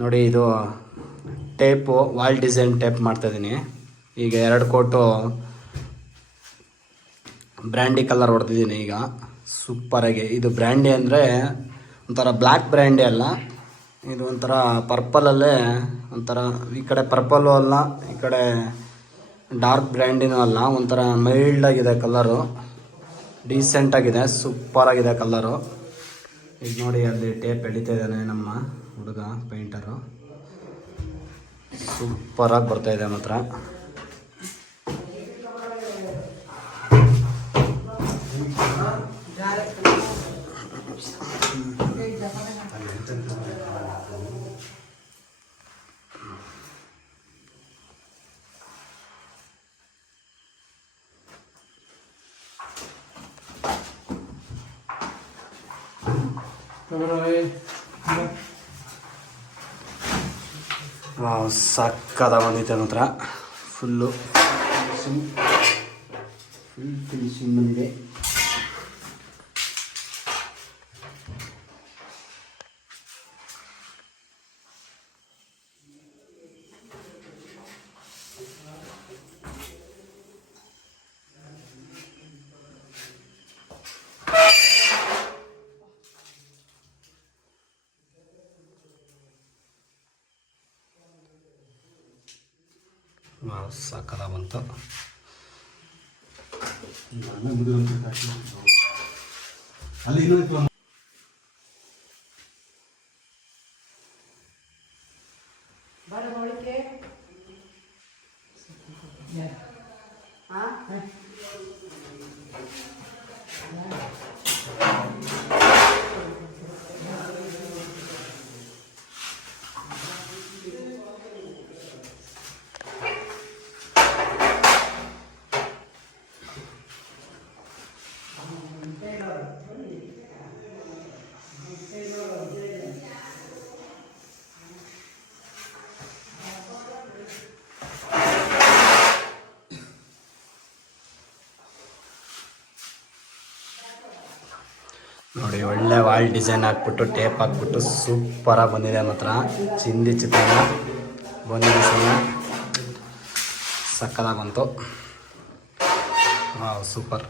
ನೋಡಿ ಇದು tape wall design tape ಮಾಡ್ತಾಯಿದ್ದೀನಿ. ಈಗ 2 ಕೋಟು ಬ್ರ್ಯಾಂಡಿ ಕಲರ್ ಹೊಡೆದಿದ್ದೀನಿ. ಈಗ ಸೂಪರಾಗಿ ಇದು ಬ್ರ್ಯಾಂಡಿ ಅಂದರೆ ಒಂಥರ ಬ್ಲ್ಯಾಕ್ ಬ್ರ್ಯಾಂಡಿ ಅಲ್ಲ, ಇದು ಒಂಥರ ಪರ್ಪಲಲ್ಲೇ ಒಂಥರ ಈ ಕಡೆ ಪರ್ಪಲ್ಲು ಅಲ್ಲ, ಈ ಕಡೆ ಡಾರ್ಕ್ ಬ್ರ್ಯಾಂಡಿನೂ ಅಲ್ಲ, ಒಂಥರ ಮೈಲ್ಡಾಗಿದೆ ಕಲರು, ಡೀಸೆಂಟಾಗಿದೆ, ಸೂಪರಾಗಿದೆ ಕಲರು. ಈಗ ನೋಡಿ ಅಲ್ಲಿ ಟೇಪ್ ಎಳಿತಾ ಇದ್ದಾನೆ ನಮ್ಮ ಹುಡುಗ ಪೇಂಟರು. ಸೂಪರಾಗಿ ಬರ್ತಾಯಿದೆ ಮಾತ್ರ. ವಾವ್, ಸಕ್ಕದ ಬಂದಿದೆ ಮಾತ್ರ. ಫುಲ್ ಫಿನಿಶಿಂಗ್ ಬಂದಿದೆ. ಸಾಕದ ಬಂತು. ನೋಡಿ ಒಳ್ಳೆ ವಾಲ್ ಡಿಸೈನ್ ಹಾಕ್ಬಿಟ್ಟು ಟೇಪ್ ಹಾಕ್ಬಿಟ್ಟು ಸೂಪರಾಗಿ ಬಂದಿದೆ ಮಾತ್ರ. ಚಿಂದಿ ಚಿತ್ರಾನ್ನ ಬಂದಿದೆ, ಸಕ್ಕದಾಗಿ ಬಂತು. Wow, super.